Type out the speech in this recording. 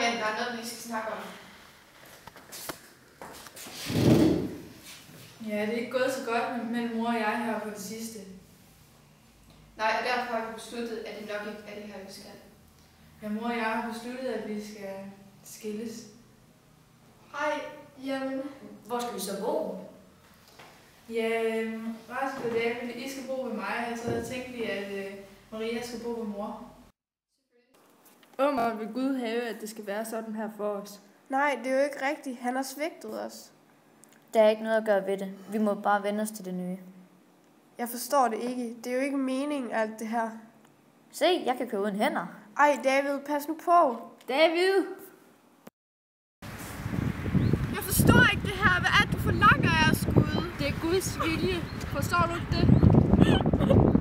hen, der er noget, vi skal snakke om. Ja, det er ikke gået så godt mellem mor og jeg her på det sidste. Nej, og derfor har vi besluttet, at det nok ikke er det her, vi skal. Ja, mor og jeg har besluttet, at vi skal skilles. Ej, jamen. Hvor skal vi så bo? Ja, Rask og David, I skal bo ved mig, og så tænkte vi, at Maria skal bo ved mor. Vil Gud have, at det skal være sådan her for os? Nej, det er jo ikke rigtigt. Han har svigtet os. Der er ikke noget at gøre ved det. Vi må bare vende os til det nye. Jeg forstår det ikke. Det er jo ikke meningen, alt det her. Se, jeg kan købe uden hænder. Ej, David, pas nu på. David! Jeg forstår ikke det her. Hvad er det, du forlanger af os, Gud? Det er Guds vilje. Forstår du ikke det?